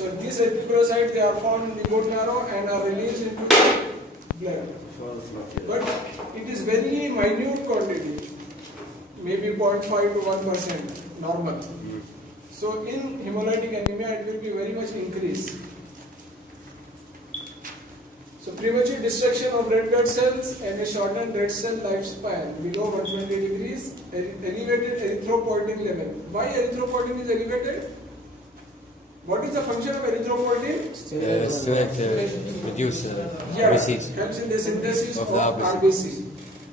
So these erythrocytes, they are found in the bone marrow and are released into the blood. But it is very minute quantity, maybe 0.5 to 1% normal. So in hemolytic anemia, it will be very much increased. So premature destruction of red blood cells and a shortened red cell lifespan below 120 degrees, elevated erythropoietin level. Why erythropoietin is elevated? What is the function of erythropoietin? Reduce RBCs. Helps in the synthesis of RBC.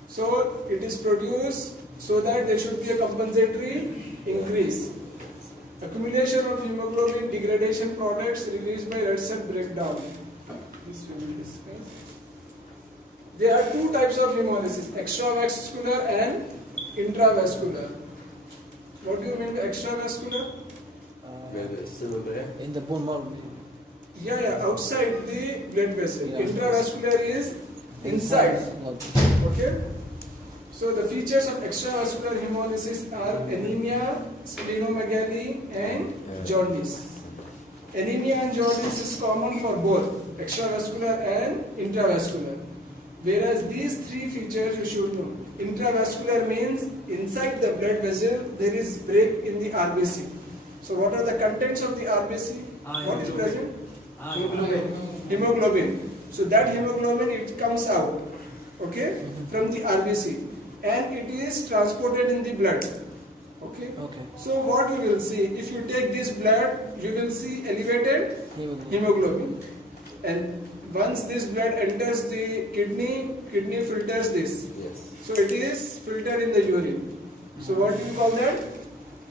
So it is produced so that there should be a compensatory increase. Accumulation of hemoglobin degradation products released by red cell breakdown. There are two types of hemolysis, extravascular and intravascular. What do you mean by extravascular? In the bone marrow. Yeah, outside the blood vessel. Yeah. Intravascular is inside. Okay? So the features of extravascular hemolysis are anemia, splenomegaly and jaundice. Anemia and jaundice is common for both extravascular and intravascular. Whereas these three features you should know. Intravascular means inside the blood vessel there is break in the RBC. So what are the contents of the RBC? What is present? Hemoglobin. So that hemoglobin, it comes out, okay, from the RBC and it is transported in the blood. Okay. So what you will see, if you take this blood, you will see elevated hemoglobin. And once this blood enters the kidney filters this. Yes. So it is filtered in the urine. So what do you call that?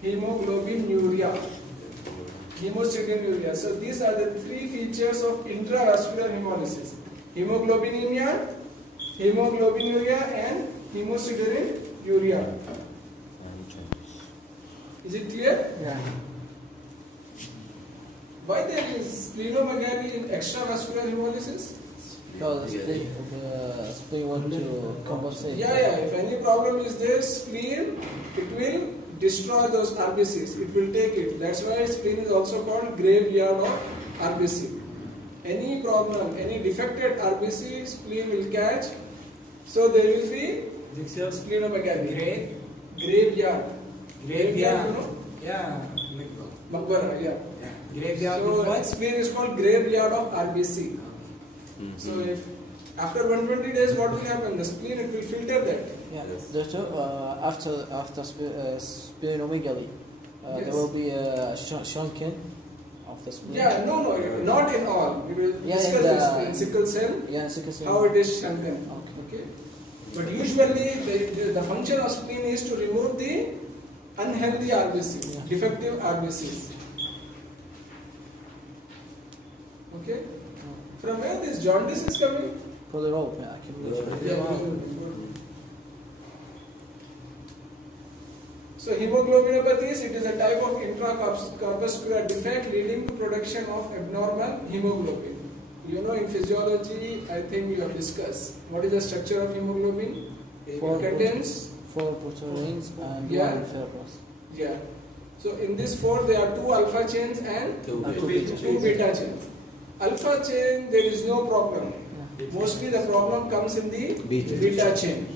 Hemoglobinuria. Hemosideruria. So these are the three features of intravascular hemolysis. Hemoglobinuria, and hemosideruria. Is it clear? Yeah. Why there is splenomegaly in extravascular hemolysis? Because the spleen want to compensate. Yeah. If any problem is there, spleen, it will destroy those RBCs. It will take it. That's why spleen is also called graveyard of RBC. Any problem, any defected RBC, spleen will catch. So there will be splenomegaly. Graveyard. Graveyard, you know? Yeah. Makbara, yeah. Graveyard. So spleen is called graveyard of RBC. So if after 120 days, what will happen? The spleen, it will filter that. Yeah. After splenomegaly, Yes. there will be a shunking of the spleen. Yeah, no, not in all. We will discuss this in sickle cell. Yeah, sickle cell. How it is shrunken. Okay. But usually the function of spleen is to remove the unhealthy RBCs, defective RBCs. Okay. From where this jaundice is coming? For the rope, yeah. So hemoglobinopathies, it is a type of intracorpuscular defect leading to production of abnormal hemoglobin. You know, in physiology, I think we have discussed. What is the structure of hemoglobin? It contains 4 proteins and 1 fibrous. Yeah. So in this 4, there are 2 alpha chains and 2 beta chains. Alpha chain, there is no problem. Yeah. Mostly the problem comes in the beta chain.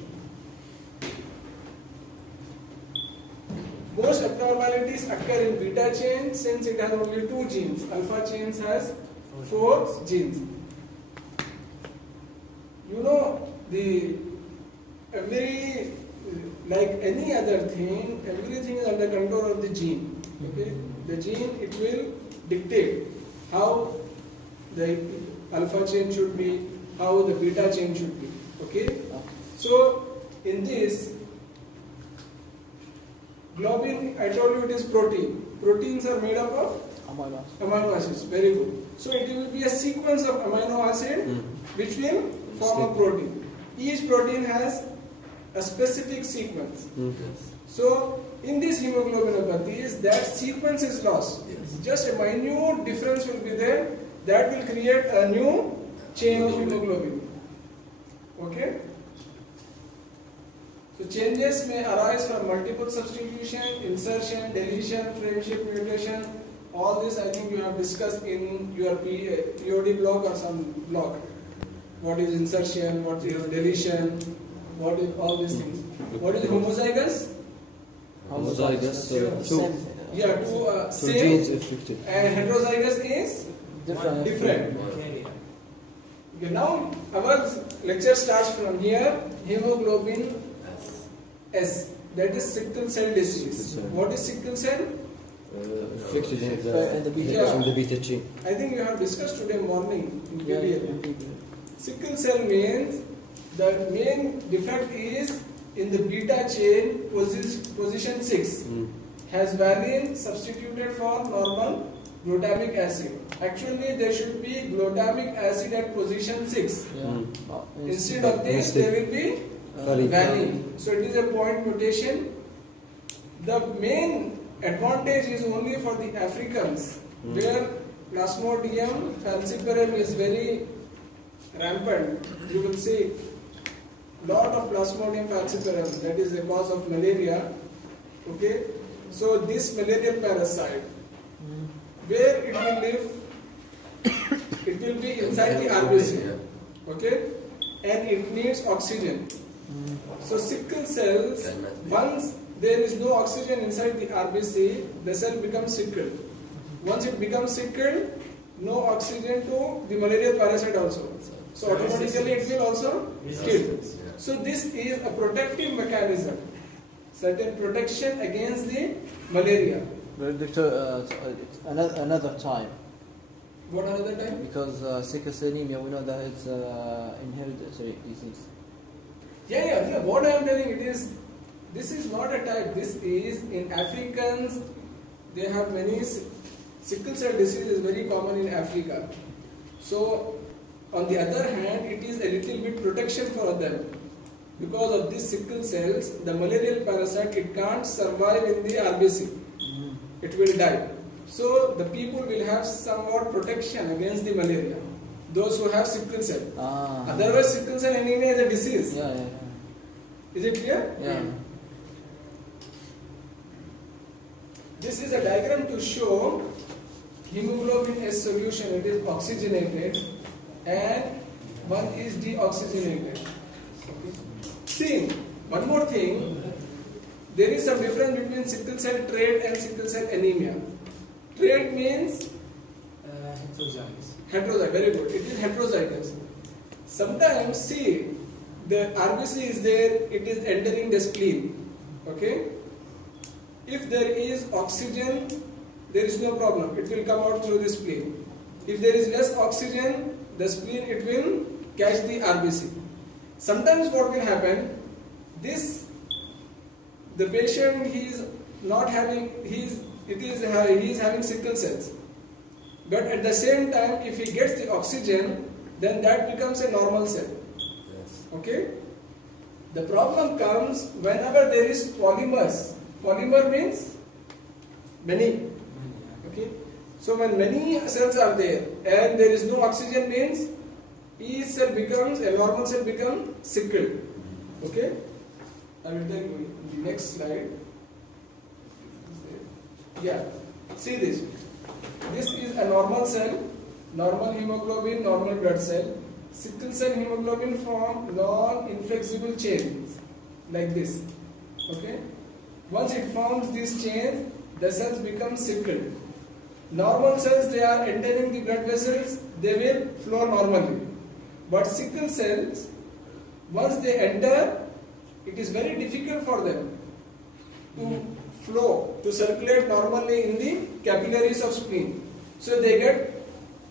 Most abnormalities occur in beta chain since it has only 2 genes. Alpha chains has 4 genes. You know, like any other thing, everything is under control of the gene. Okay? The gene, it will dictate how the alpha chain should be, how the beta chain should be. Okay? So, in this, globin, I told you it is protein. Proteins are made up of amino acids. Very good. So, it will be a sequence of amino acid which will form a protein. Each protein has a specific sequence. So, in these hemoglobinopathies, that sequence is lost. Just a minute difference will be there. That will create a new chain of hemoglobin. Okay? So changes may arise from multiple substitution, insertion, deletion, frame shift mutation, All this I think you have discussed in your POD block or some block. What is insertion, what is deletion, what is all these things. What is homozygous? Homozygous. Yeah, two Two same, genes affected. and heterozygous is Different. different. Okay, now our lecture starts from here. Hemoglobin S, that is sickle cell disease. Sickle cell. What is sickle cell? Affected in And the beta Yeah. in the beta gene. I think you have discussed today morning in Yeah, PBL. Sickle cell means the main defect is in the beta chain position 6 has valine substituted for normal glutamic acid. Actually there should be glutamic acid at position 6. Yeah. Instead of this Instead. there will be Valine. valine. So it is a point mutation. The main advantage is only for the Africans where Plasmodium falciparum is very rampant. You will see lot of Plasmodium falciparum, that is the cause of malaria. Okay, so this malarial parasite, where it will live, it will be inside the RBC. Okay, and it needs oxygen. So sickle cells, once there is no oxygen inside the RBC, the cell becomes sickled. Once it becomes sickled, no oxygen to the malarial parasite also. So automatically it will also kill. So this is a protective mechanism, certain protection against the malaria. Well, Doctor, another time, What another time? because sickle cell anemia, we know that it's inheritary disease. Yeah. What I am telling it is, this is not a type. This is in Africans. They have many sickle cell disease is very common in Africa. So on the other hand, it is a little bit protection for them. Because of these sickle cells, the malarial parasite, it can't survive in the RBC. It will die. So the people will have somewhat protection against the malaria. Those who have sickle cell. Otherwise, sickle cell anemia is a disease. Yeah. Is it clear? Yeah. This is a diagram to show hemoglobin S solution. It is oxygenated and one is deoxygenated. See, one more thing. There is some difference between sickle cell trait and sickle cell anemia. Trait means heterozygous. Very good. It is heterozygous. Sometimes, see, the RBC is there, it is entering the spleen. Okay? If there is oxygen, there is no problem. It will come out through the spleen. If there is less oxygen, the spleen, it will catch the RBC. Sometimes what will happen, the patient, he is having sickle cells. But at the same time, if he gets the oxygen, then that becomes a normal cell. Okay? The problem comes whenever there is polymers. Polymer means many. Okay? So when many cells are there and there is no oxygen means each cell becomes, a normal cell becomes sickled. Okay? I will tell you in the next slide. Yeah. See this. This is a normal cell, normal hemoglobin, normal blood cell. Sickle cell hemoglobin form non-inflexible chains like this. Okay? Once it forms these chains, the cells become sickled. Normal cells, they are entering the blood vessels, they will flow normally. But sickle cells, once they enter, it is very difficult for them to flow, to circulate normally in the capillaries of spleen. So they get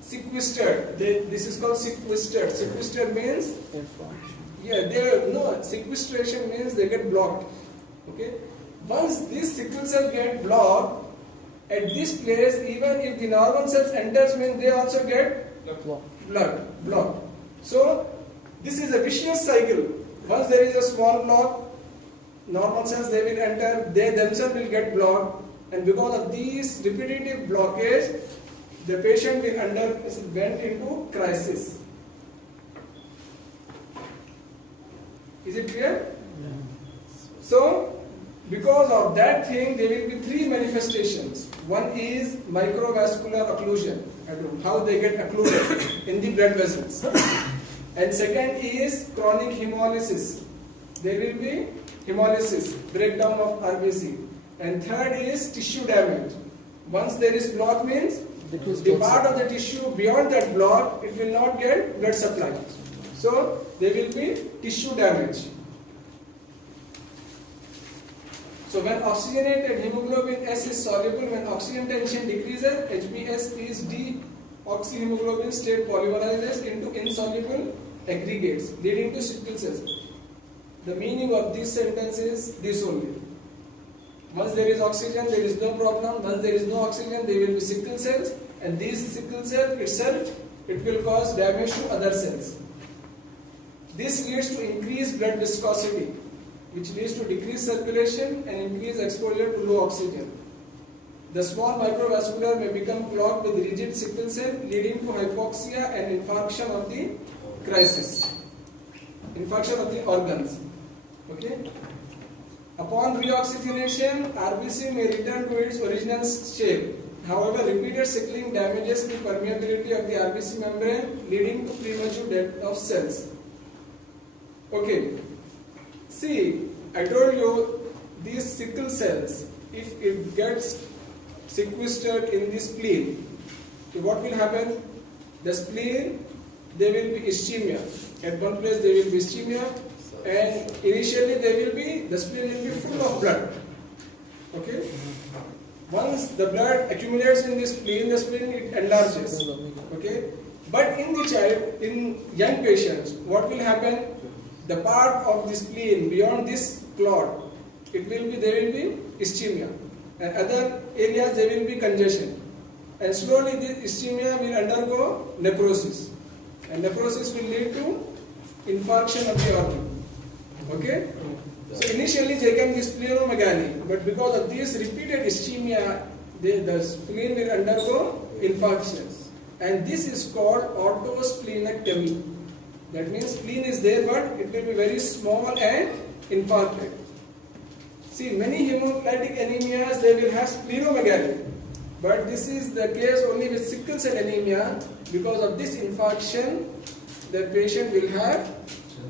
sequestered. This is called sequestered. Sequestered means, sequestration means they get blocked. Okay. Once this sickle cell get blocked, at this place, even if the normal cells enters, means they also get blocked. So this is a vicious cycle. Once there is a small block, normal cells, they will enter, they themselves will get blocked, and because of these repetitive blockage, the patient will went into crisis. Is it clear? So, because of that thing, there will be three manifestations. One is microvascular occlusion, how they get occluded in the blood vessels. And second is chronic hemolysis. There will be hemolysis, breakdown of RBC. And third is tissue damage. Once there is block means the part of the tissue beyond that block, it will not get blood supply. So there will be tissue damage. So when oxygenated hemoglobin S is soluble, when oxygen tension decreases, HbS is deoxyhemoglobin state polymerizes into insoluble aggregates, leading to sickle cells. The meaning of this sentence is this only. Once there is oxygen, there is no problem. Once there is no oxygen, there will be sickle cells, and these sickle cells itself, it will cause damage to other cells. This leads to increased blood viscosity, which leads to decreased circulation and increased exposure to low oxygen. The small microvascular may become clogged with rigid sickle cell, leading to hypoxia and infarction of the crisis, infarction of the organs. Okay. Upon reoxygenation, RBC may return to its original shape. However, repeated sickling damages the permeability of the RBC membrane, leading to premature death of cells. Okay. See, I told you these sickle cells, if it gets sequestered in the spleen, so what will happen? The spleen, there will be ischemia. At one place there will be ischemia, and initially the spleen will be full of blood. Okay? Once the blood accumulates in the spleen it enlarges. Okay? But in the child, in young patients, what will happen? The part of the spleen beyond this clot, there will be ischemia, and other areas there will be congestion, and slowly this ischemia will undergo necrosis, and necrosis will lead to infarction of the organ. Okay? So initially they can be splenomegaly, but because of this repeated ischemia, the spleen will undergo infarctions, and this is called autosplenectomy. That means spleen is there, but it will be very small and infarcted. See, many hemolytic anemias, they will have splenomegaly, but this is the case only with sickle cell anemia. Because of this infarction, the patient will have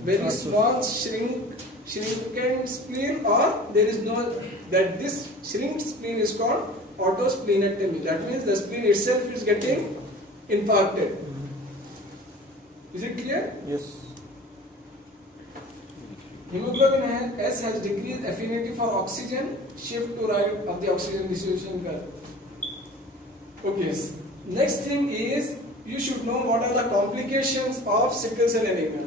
very small shrinked spleen, or there is no, that this shrinked spleen is called autosplenectomy. That means the spleen itself is getting infarcted. Is it clear? Yes. Hemoglobin S has decreased affinity for oxygen, shift to right of the oxygen distribution curve. Okay. Next thing is, you should know what are the complications of sickle cell anemia.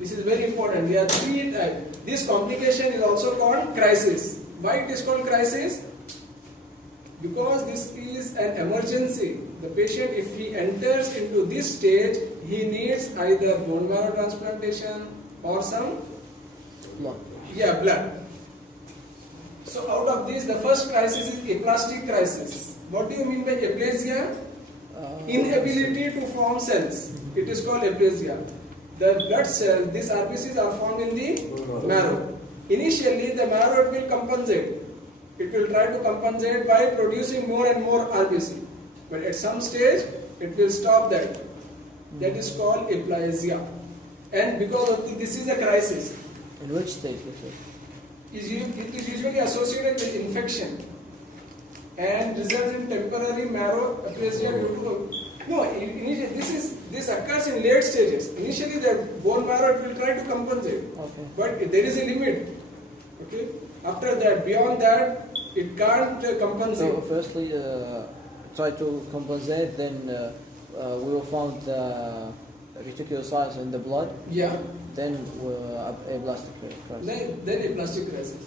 This is very important. There are three types. This complication is also called crisis. Why it is called crisis? Because this is an emergency. The patient, if he enters into this stage, he needs either bone marrow transplantation or some blood. So out of this, the first crisis is aplastic crisis. What do you mean by aplasia? Inability to form cells. It is called aplasia. The blood cells, these RBCs are formed in the marrow. Initially, the marrow will compensate. It will try to compensate by producing more and more RBC. But at some stage, it will stop that. That is called aplasia. And because of this is a crisis. In which stage is it? It is usually associated with infection and results in temporary marrow aplasia due to this occurs in late stages. Initially, the bone marrow will try to compensate, but there is a limit. Okay. After that, beyond that, it can't compensate. So firstly, try to compensate. Then we will find reticulocytes in the blood. Yeah. Then aplastic crisis. Then aplastic crisis.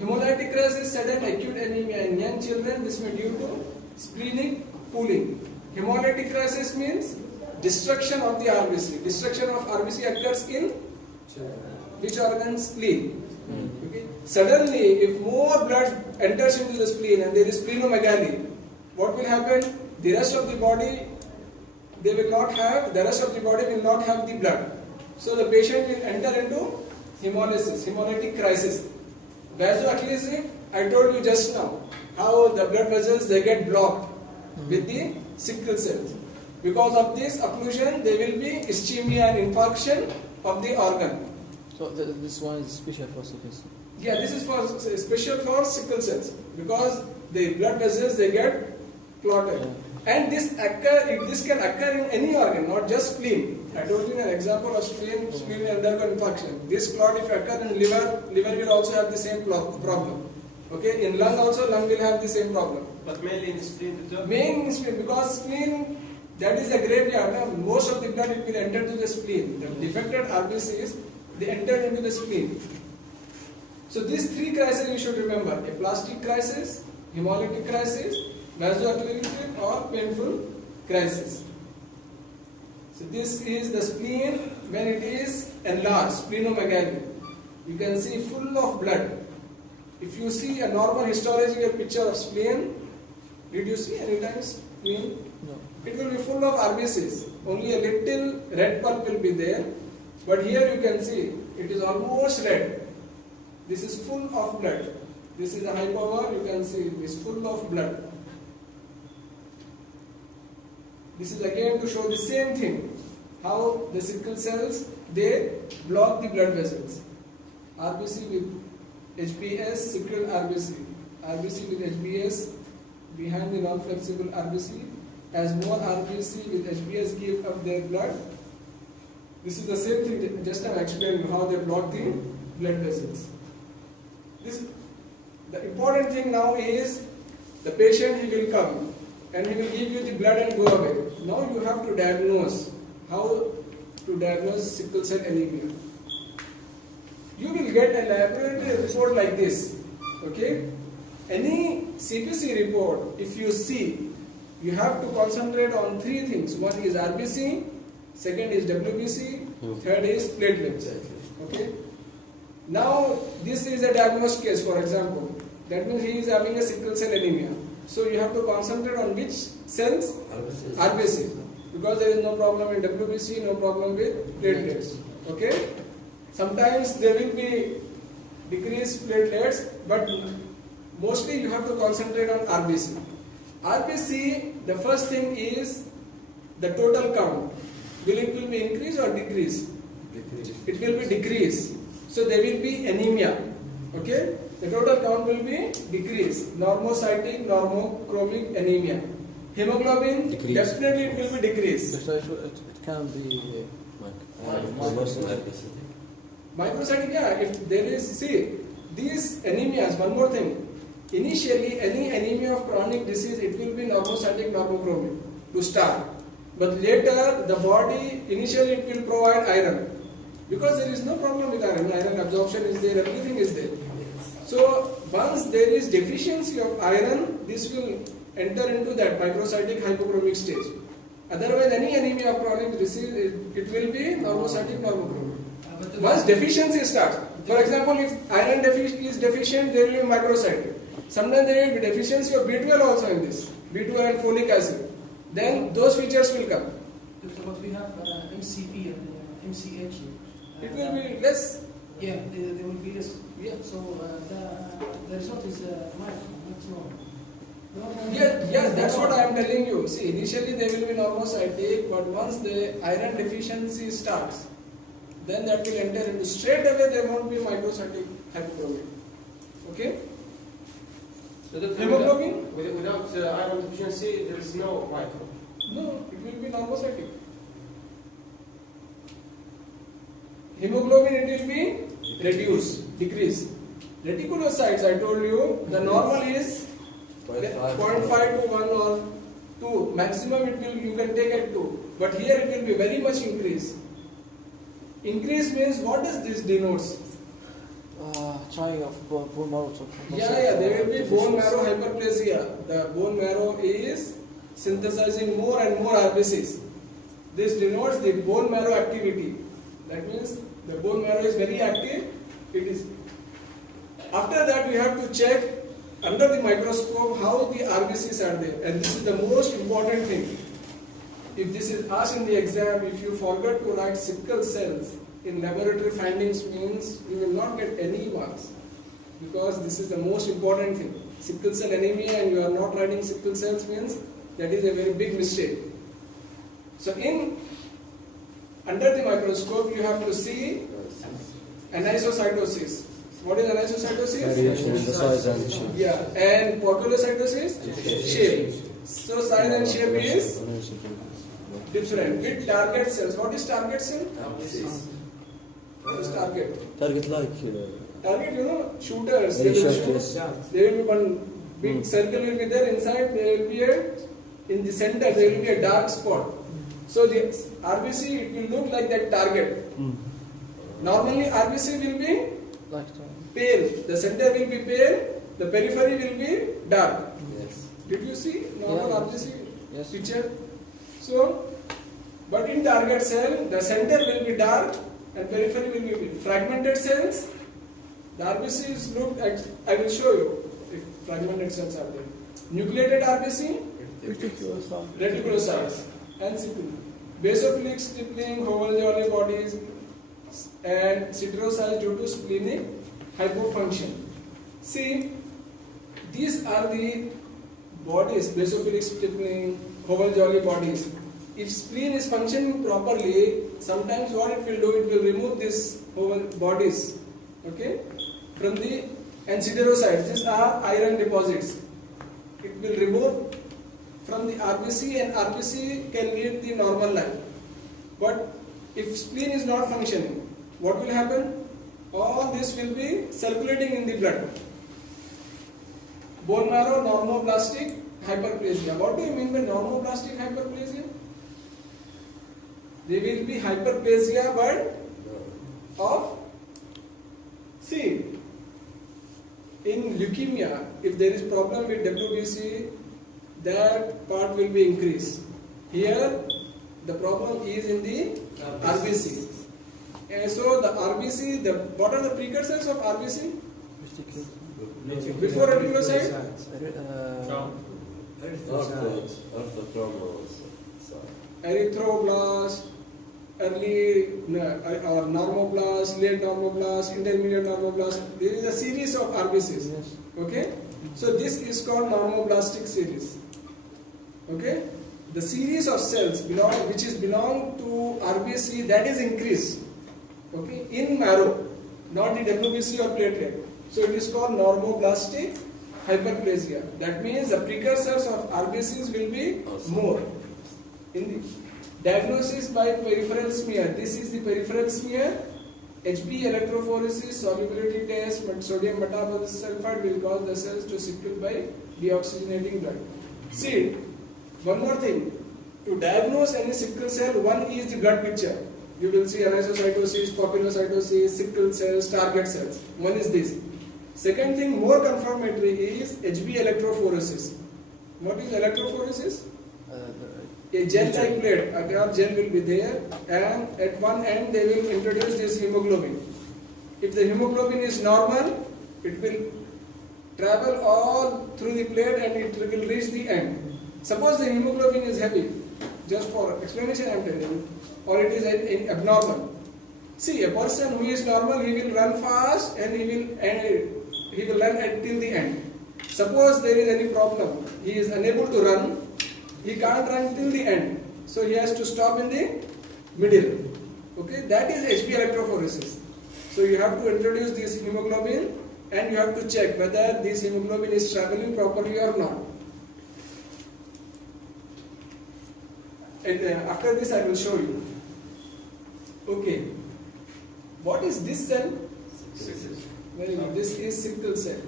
Hemolytic crisis, sudden acute anemia in young children. This may be due to splenic pooling. Hemolytic crisis means destruction of the RBC. Destruction of RBC occurs in which organ? Spleen. Okay. Suddenly, if more blood enters into the spleen and there is splenomegaly, what will happen? The rest of the body, the rest of the body will not have the blood. So the patient will enter into hemolysis, hemolytic crisis. Vaso-occlusive I told you just now how the blood vessels they get blocked with the sickle cells. Because of this occlusion, there will be ischemia and infarction of the organ. So this one is special for sickle cell. Yeah, this is for special for sickle cells because the blood vessels they get clotted. Yeah. And this can occur in any organ, not just spleen. I told you an example of spleen will undergo infarction. This clot if occur in liver will also have the same problem. Okay, in lung also, lung will have the same problem. But mainly in spleen, Main spleen, because spleen, that is a graveyard. Now, most of the blood it will enter to the spleen. The defected RBCs, they enter into the spleen. So these three crises you should remember: aplastic crisis, hemolytic crisis, vasoaccelerative or painful crisis. So this is the spleen when it is enlarged, splenomegaly. You can see full of blood. If you see a normal histological picture of spleen, did you see any times spleen? No. It will be full of RBCs. Only a little red pulp will be there. But here you can see it is almost red. This is full of blood. This is a high power. You can see it is full of blood. This is again to show the same thing. How the sickle cells they block the blood vessels. RBC with HBS, sickle RBC. RBC with HBS behind the non-flexible RBC. As more RBC with HBS give up their blood. This is the same thing. Just I explained you how they block the blood vessels. The important thing now is the patient he will come and he will give you the blood and go away. Now you have to diagnose how to diagnose sickle cell anemia. You will get a laboratory report like this. Okay? Any CPC report, if you see, you have to concentrate on three things. One is RBC, second is WBC, third is platelets. Okay? Now, this is a diagnosed case, for example. That means he is having a sickle cell anemia. So you have to concentrate on which cells? RBC. Because there is no problem in WBC, no problem with platelets. Okay? Sometimes there will be decreased platelets, but mostly you have to concentrate on RBC. RBC, the first thing is the total count. Will it be increase or decrease? It will be decrease. So there will be anemia. Okay? The total count will be decreased. Normocytic, normochromic anemia. Hemoglobin, Decrease. definitely it will be decreased. So it can be Microcytic, yeah, if there is, see, these anemias, one more thing. Initially, any anemia of chronic disease, it will be normocytic, normochromic to start. But later, the body, initially it will provide iron. Because there is no problem with iron. Iron absorption is there, everything is there. So, once there is deficiency of iron, this will enter into that microcytic hypochromic stage. Otherwise, any anemia of chronic disease, it will be normocytic, normochromic. Once deficiency starts, for example, if iron is deficient, there will be microcytic. Sometimes there will be deficiency of B12 also in this, B12 and folic acid. Then those features will come. But we have MCP and MCH. It will be less. Yeah, there will be less. Yeah. So the result is much more. Yes, that's what I am telling you. See, initially there will be normocytic, but once the iron deficiency starts, then that will enter into straight away there won't be microcytic hypochromic. Okay? So that Hemoglobin? without iron deficiency, there is no micro. No, it will be normocytic. Hemoglobin, it will be reduced, decrease. Reticulocytes, I told you, the normal is 0.5 to 1 or 2. Maximum it will, you can take at 2. But here it will be very much increase. Increase means, what does this denotes? trying of bone marrow to Yeah, there will be bone marrow hyperplasia. The bone marrow is synthesizing more and more RBCs. This denotes the bone marrow activity. That means the bone marrow is very active. It is. After that, we have to check under the microscope how the RBCs are there, and this is the most important thing. If this is asked in the exam, if you forget to write sickle cells in laboratory findings, means you will not get any marks. because this is the most important thing. Sickle cell anemia and you are not writing sickle cells means that is a very big mistake. So under the microscope you have to see anisocytosis. What is anisocytosis? Variation in the size and shape. Yeah, and poikilocytosis? Shape. So size and shape is different. With target cells. What is target cell? What is target? Target like Target, shooters. Very They will short, shoot. yes. There will be one big circle will be there. Inside there will be in the center there will be a dark spot. So the RBC it will look like that target. Normally RBC will be Like pale. The center will be pale. The periphery will be dark. Yes. Did you see normal Yeah. RBC Yes. picture? So, but in target cell, the center will be dark and periphery will be fragmented cells. The RBCs look at, I will show you if fragmented cells are there. Nucleated RBC, reticulocytes and sickle. Basophilic stippling, Howell-Jolly bodies and siderocytes due to splenic hypofunction. See, these are the bodies, basophilic stippling, Howell-Jolly bodies. If spleen is functioning properly, sometimes what it will do, it will remove these Howell bodies, okay, from the and siderocytes. These are iron deposits. It will remove from the RBC and RBC can lead the normal life. But if spleen is not functioning, what will happen? All this will be circulating in the blood. Bone marrow normoblastic hyperplasia. What do you mean by normoblastic hyperplasia? There will be hyperplasia but of, see, in leukemia, if there is problem with WBC, that part will be increased. Here, the problem is in the RBC. And so the RBC, what are the precursors of RBC? Before reticulocyte? Erythroblast, early or normoblast, late normoblast, intermediate normoblast. There is a series of RBCs. Yes. Okay? So this is called normoblastic series. Okay? The series of cells which belong to RBC, that is increased. Okay? In marrow, not the WBC or platelet. So it is called normoblastic hyperplasia. That means the precursors of RBCs will be more. In the diagnosis by peripheral smear, this is the peripheral smear. HB electrophoresis, solubility test, sodium metabosulfite will cause the cells to sickle by deoxygenating blood. See, one more thing. To diagnose any sickle cell, one is the blood picture. You will see anisocytosis, poikilocytosis, sickle cells, target cells. One is this. Second thing, more confirmatory is HB electrophoresis. What is electrophoresis? A gel-like plate, a gel will be there, and at one end they will introduce this hemoglobin. If the hemoglobin is normal, it will travel all through the plate and it will reach the end. Suppose the hemoglobin is heavy, just for explanation I am telling you, or it is abnormal. See, a person who is normal, he will run fast and he will run until the end. Suppose there is any problem, he is unable to run, he can't run till the end. So he has to stop in the middle. Okay, that is HB electrophoresis. So you have to introduce this hemoglobin and you have to check whether this hemoglobin is traveling properly or not. And after this I will show you. Okay. What is this cell? Very good. This is sickle cell.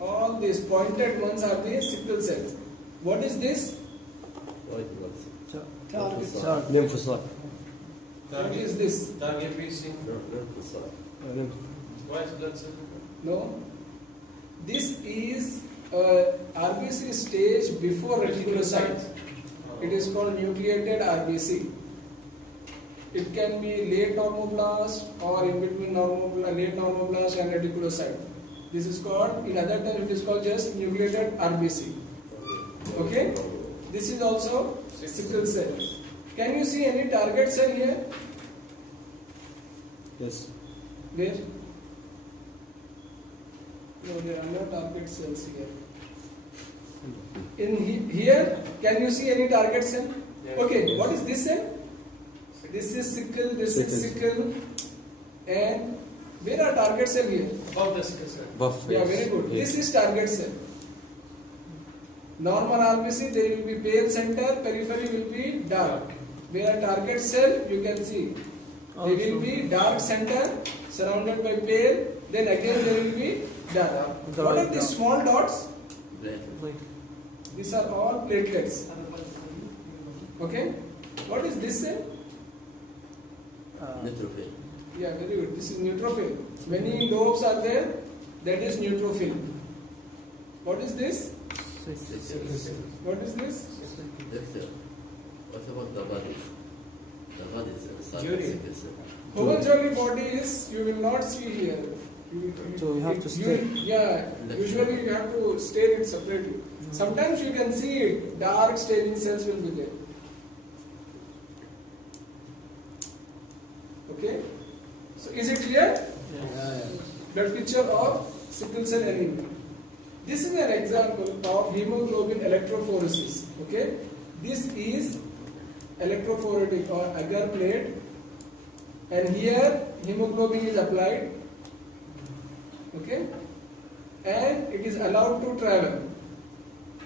All these pointed ones are the sickle cells. What is this? Lymphocyte. What is this? Target BC. White blood cell. No. This is RBC stage before reticulocyte. It is called nucleated RBC. It can be late normoblast or in between late normoblast and reticulocyte. This is called, in other terms, it is called just nucleated RBC. Okay? This is also sickle cell. Can you see any target cell here? Yes. Where? No, there are no target cells here. Here, can you see any target cell? Yes. Okay, what is this cell? This is sickle, this is sickle, and where are target cell here? Above the sickle cell. Buff Yeah, very good. This is target cell. Normal RBC, there will be pale center, periphery will be dark. Where target cell, you can see, there will be dark center surrounded by pale, then again there will be dark. What are these small dots? These are all platelets. Okay? What is this cell? Neutrophil. Yeah, very good. This is neutrophil. Many lobes are there. That is neutrophil. What is this? What is this? Doctor, what about the body? The body is inside the Jury. sickle cell. Homogeneous body is, you will not see here. So you have to stare. Yeah, usually you have to stare it separately. Sometimes you can see it, dark staining cells will be there. Okay? So is it clear? Blood picture of sickle cell anemia. This is an example of hemoglobin electrophoresis. Okay? This is electrophoretic or agar plate, and here hemoglobin is applied. Okay? And it is allowed to travel.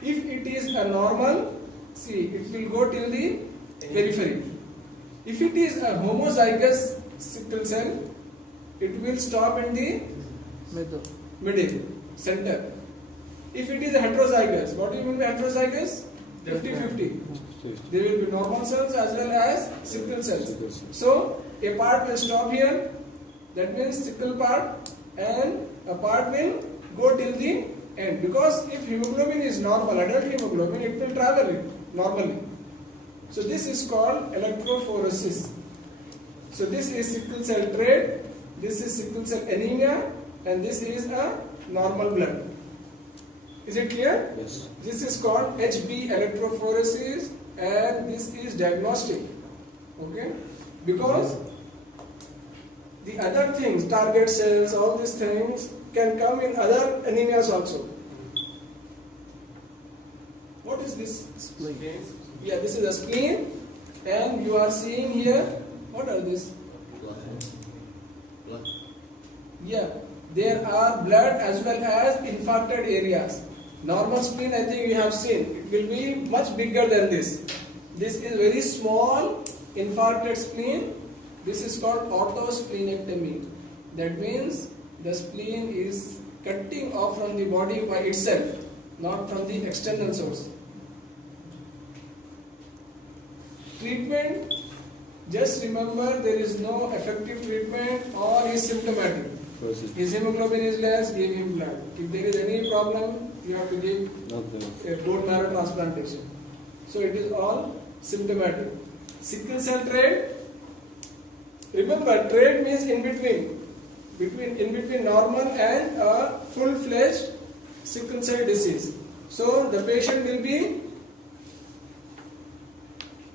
If it is a normal, see, it will go till the periphery. If it is a homozygous sickle cell, it will stop in the middle, center. If it is a heterozygous, what do you mean by heterozygous? 50-50. There will be normal cells as well as sickle cells. So, a part will stop here, that means sickle part, and a part will go till the end. Because if hemoglobin is normal, adult hemoglobin, it will travel it normally. So this is called electrophoresis. So this is sickle cell trait, this is sickle cell anemia, and this is a normal blood. Is it clear? Yes. This is called HB electrophoresis, and this is diagnostic. Okay? Because the other things, target cells, all these things can come in other anemias also. What is this? Yeah, this is a spleen, and you are seeing here, what are these? Blood. Yeah, there are blood as well as infarcted areas. Normal spleen, I think you have seen, it will be much bigger than this. This is very small infarcted spleen. This is called autosplenectomy. That means the spleen is cutting off from the body by itself, not from the external source. Treatment, just remember there is no effective treatment or is symptomatic. His hemoglobin is less, give him blood. If there is any problem, you have to give a bone marrow transplantation. So it is all symptomatic. Sickle cell trait, remember trait means in between normal and a full-fledged sickle cell disease. So the patient will be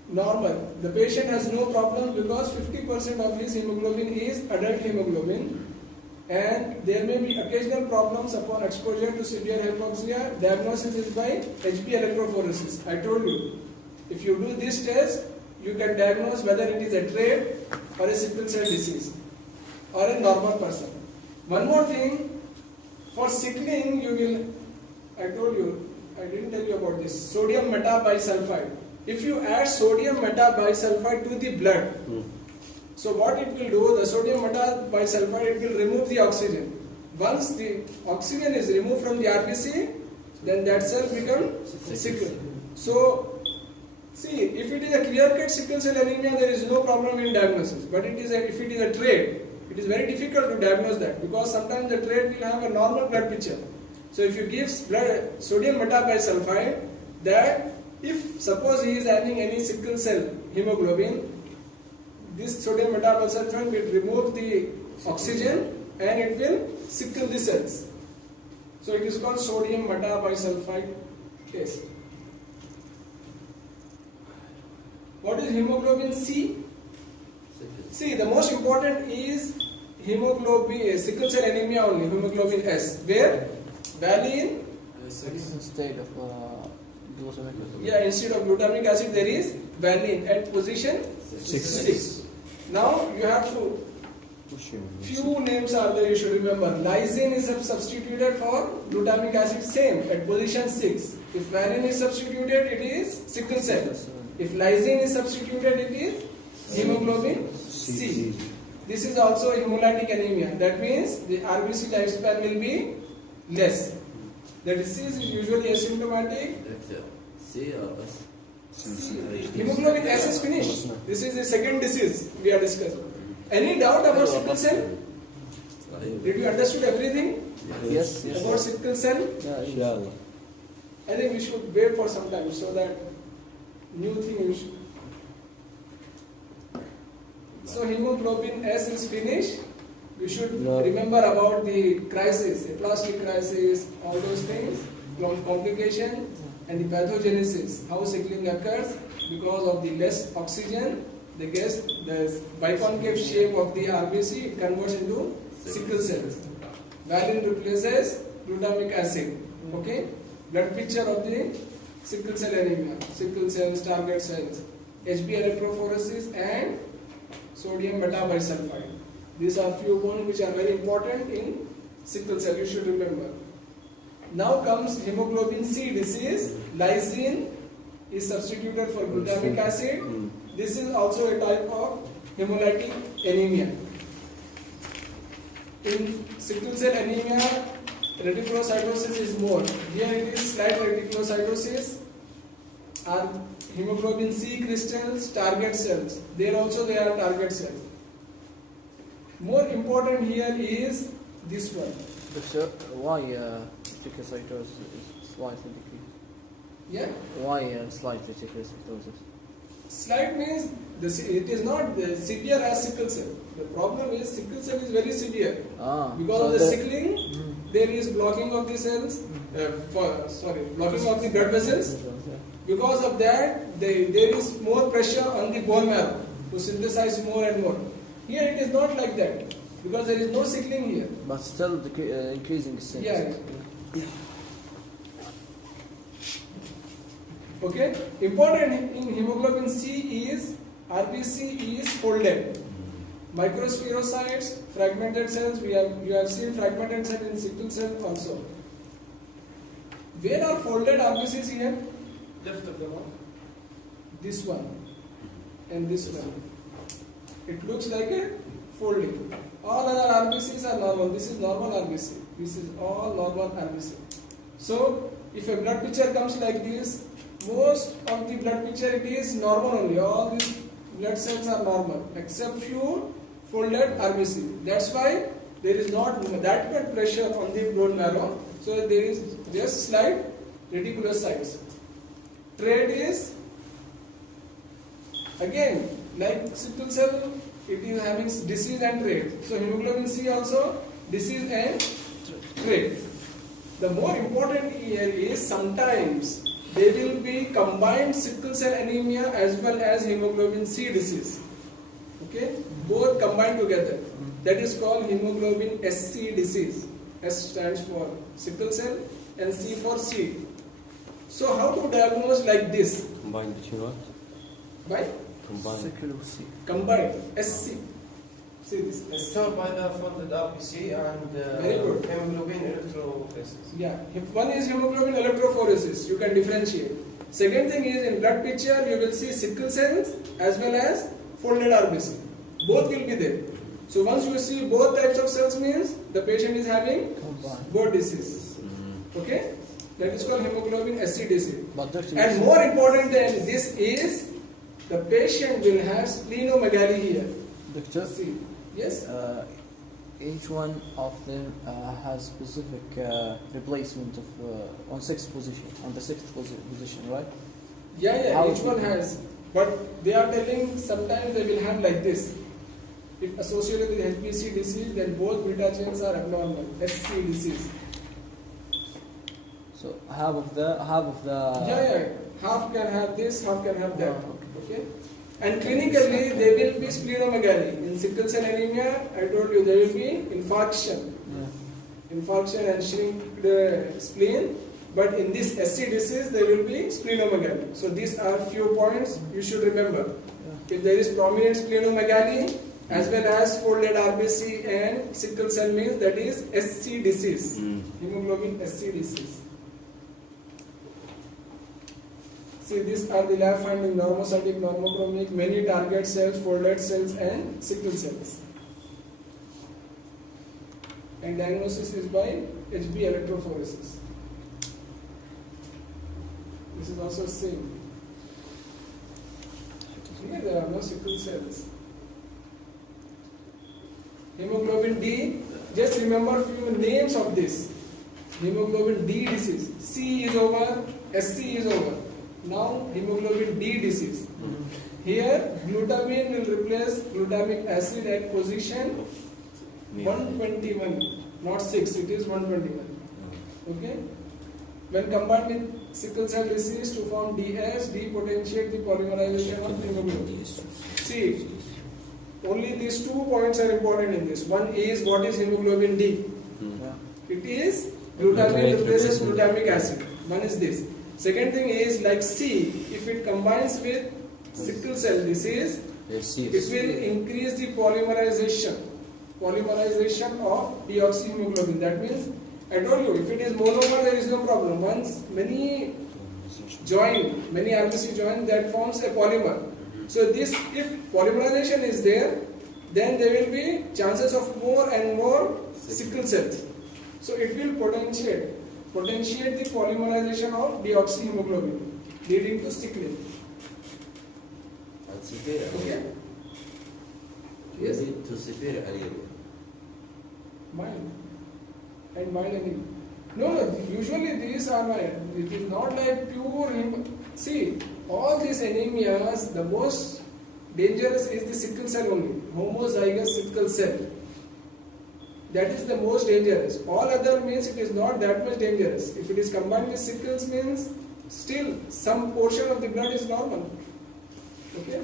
normal. The patient has no problem because 50% of his hemoglobin is adult hemoglobin, and there may be occasional problems upon exposure to severe hypoxia. Diagnosis is by HB electrophoresis. I told you, if you do this test, you can diagnose whether it is a trait or a sickle cell disease or a normal person. One more thing, for sickling you will, I told you, I didn't tell you about this, sodium metabisulfite. If you add sodium metabisulfite to the blood, so what it will do, the sodium metabisulfite, it will remove the oxygen. Once the oxygen is removed from the RBC, then that cell becomes sickle. So, see, if it is a clear-cut sickle cell anemia, there is no problem in diagnosis. But if it is a trait, it is very difficult to diagnose that because sometimes the trait will have a normal blood picture. So if you give sodium metabisulfite, that if suppose he is having any sickle cell hemoglobin, this sodium metabisulfite will remove the oxygen and it will sickle the cells. So it is called sodium metabisulfite test. What is hemoglobin C? See, the most important is hemoglobin, sickle cell anemia only, hemoglobin S. Where? Valine, Instead of glutamic acid. yeah, instead of glutamic acid there is valine at position 6. Now you have to, few names are there you should remember. Lysine is substituted for glutamic acid, same at position 6. If valine is substituted, it is sickle cell. If lysine is substituted, it is hemoglobin C. This is also a hemolytic anemia. That means the RBC lifespan will be less. The disease is usually asymptomatic. That's C or S? Hemoglobin S is finished. This is the second disease we are discussing. Any doubt about sickle cell? Did you understood everything Yes. about sickle cell? Yeah, Inshallah. I think we should wait for some time so that new thing we should. So hemoglobin S is finished. We should remember about the crisis, aplastic crisis, all those things, complication, and the pathogenesis. How sickling occurs because of the less oxygen. The biconcave shape of the RBC it converts into sickle cells. Valine replaces glutamic acid. Okay. Blood picture of the sickle cell anemia, sickle cells, target cells, HB electrophoresis, and sodium metabisulfite. These are few points which are very important in sickle cell, you should remember. Now comes hemoglobin C disease. Lysine is substituted for glutamic acid. This is also a type of hemolytic anemia. In sickle cell anemia, reticulocytosis is more. Here it is slight reticulocytosis. Are hemoglobin C crystals, target cells. There also they are target cells. More important here is this one. But why reticulocytosis is slightly decreased? Yeah. Why slight reticulocytosis? Slight means it is not severe as sickle cell. The problem is sickle cell is very severe. Because so of the sickling, there is blocking of the cells, blocking of the blood vessels. Because of that, there is more pressure on the bone marrow to synthesize more and more. Here it is not like that because there is no sickling here. But still increasing sense. Yeah. Okay. Important in hemoglobin C is RBC is folded. Microspherocytes, fragmented cells. You have seen fragmented cell in sickle cell also. Where are folded RBCs here? Left of the one. This one and this one. It looks like a folding. All other RBCs are normal. This is normal RBC. This is all normal RBC. So, if a blood picture comes like this, most of the blood picture it is normal only. All these blood cells are normal except few folded RBC. That's why there is not that much pressure on the bone marrow. So, there is just slight reticulocytes. Trade is again like sickle cell, it is having disease and trade. So hemoglobin C also disease and trade. The more important here is sometimes there will be combined sickle cell anemia as well as hemoglobin C disease. Okay, both combined together. That is called hemoglobin SC disease. S stands for sickle cell and C for C. So how to diagnose like this? Combined between what? By combined SC. See this SC. So by the folded RBC and Very good. hemoglobin electrophoresis. Yeah. If one is hemoglobin electrophoresis, you can differentiate. Second thing is in blood picture you will see sickle cells as well as folded RBC. Both will be there. So once you see both types of cells means the patient is having both diseases. Okay? That is called hemoglobin SC disease. And more important than this is the patient will have splenomegaly here. Doctor, See. Yes? each one of them has specific replacement of on sixth position, on the sixth position, right? Yeah, How each one has. But they are telling sometimes they will have like this. If associated with HBC disease, then both beta chains are abnormal. SC disease. So half of the Yeah. Half can have this, half can have that. Okay. And clinically, there will be splenomegaly. In sickle cell anemia, I told you there will be infarction. Infarction and shrink the spleen. But in this SC disease, there will be splenomegaly. So these are few points you should remember. If there is prominent splenomegaly, as well as folded RBC and sickle cell means that is SC disease. Hemoglobin SC disease. See, these are the lab finding: normocytic, normochromic, many target cells, folded cells, and sickle cells. And diagnosis is by HB electrophoresis. This is also same. Here there are no sickle cells. Hemoglobin D, just remember few names of this. Hemoglobin D disease. C is over, SC is over. Now hemoglobin D disease. Here glutamine will replace glutamic acid at position 121, not 6, it is 121. Okay? When combined with sickle cell disease to form DS, depotentiate the polymerization of hemoglobin. See, only these 2 points are important in this. One is what is hemoglobin D? It is glutamine replaces glutamic acid. One is this. Second thing is like C, if it combines with sickle cell disease, it will increase the polymerization of deoxyhemoglobin. That means, I told you, if it is monomer, there is no problem. Once many RBC join, that forms a polymer. So this, if polymerization is there, then there will be chances of more and more sickle cells. So it will potentiate the polymerization of deoxyhemoglobin, leading to sickling. And severe Okay. anemia. Leading to severe anemia. Mild anemia. No, usually these are mild. It is not like pure. See, all these anemias, the most dangerous is the sickle cell only, homozygous sickle cell. That is the most dangerous. All other means it is not that much dangerous. If it is combined with sickles means still some portion of the blood is normal. Okay?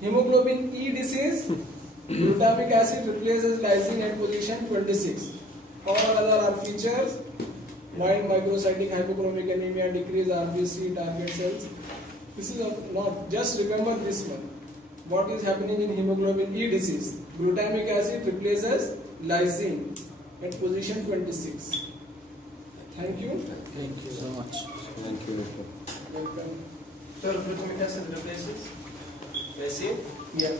Hemoglobin E disease, glutamic acid replaces lysine at position 26. All other are features: mild microcytic hypochromic anemia, decreased RBC target cells. This is not, just remember this one. What is happening in hemoglobin E disease? Glutamic acid replaces lysine at position 26. Thank you. Thank you so much. Thank you. Welcome. So glutamic acid replaces. I see. Yeah.